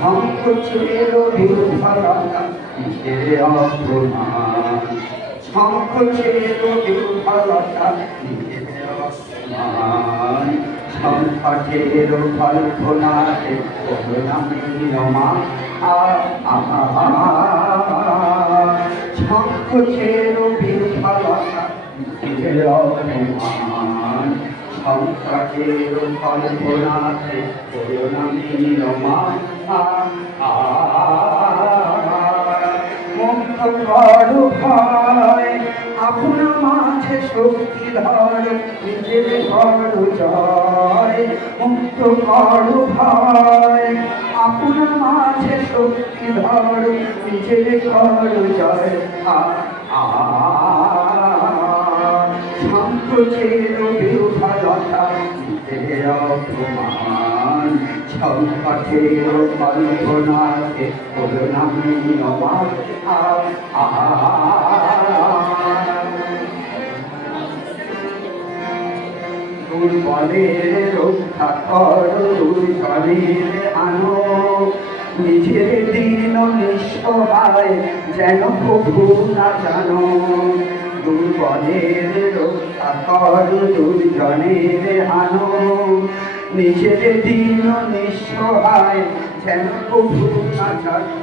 সংকোচের বিফলতা নিজের অপমান, সংকোচের বিফলতা নিজের অপমান, সংকটের কল্পনাতে করুণামীয়মান সংকোচের বিফলতা নিজের অপমান, সংকটের কল্পনাতে করুণামীয়মান মুক্ত করো ভয় আপনা মাঝে শক্তি ধর নিজের করো জয়, মুক্ত করো ভয় আপনা মাঝে শক্তি ধর নিজের করো জয়। সংকোচের বিফলতা নিজের অপমান, সংকটের কল্পনাতে করুণামীয়মান দুর্বলের রক্ষা কর দুর্বলের আনো নিজের দিন নিঃসহায় যেন প্রভু না জানো, দুর্বলের রক্ষা কর দুর্জনের আনো নিজের দিন নিঃসহায় যেন প্রভু না জানো।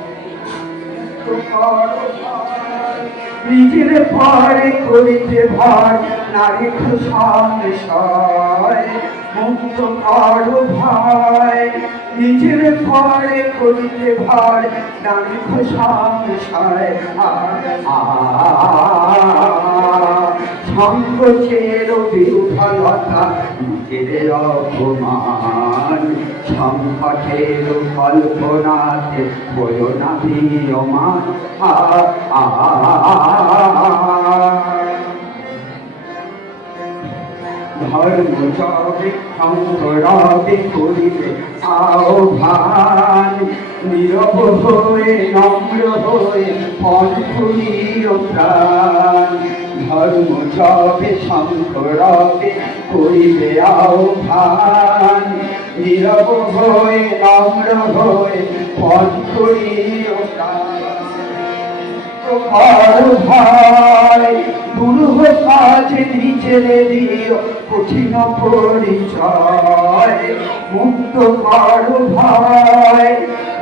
নিজের ভয় করিতে ভয় নারী সংশয়, মুক্ত কর ভয় নিজের ভয় করিতে ভয় নারী সংশয়। সংকোচের বিফলতা নিজের অপমান, সংকটের কল্পনাতে করুণামীয়মান ধর্ম যবে সংগ্রবে করিবে আহ্বান, নীরব হয়ে নম্র হয়ে পথ খুলিও প্রাণ, ধর্ম যবে সংগ্রবে করিবে আহ্বান, নীরব হয়ে নম্র হয়ে পথ খুলিও প্রাণ। ভয় দুরূহ কাজে নিজের দিও কঠিন পরিচয়, মুক্ত কর ভয়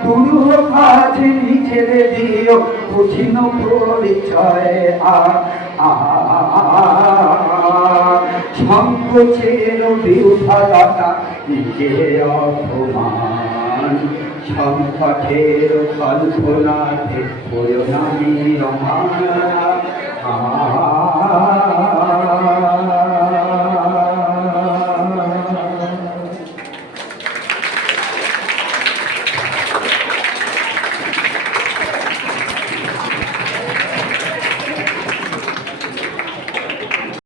দুরূহ কাজে নিজের দিও কঠিন পরিচয়। সংকোচের বিফলতা নিজের অপমান, সংকটের কল্পনাতে করুণামীয়মান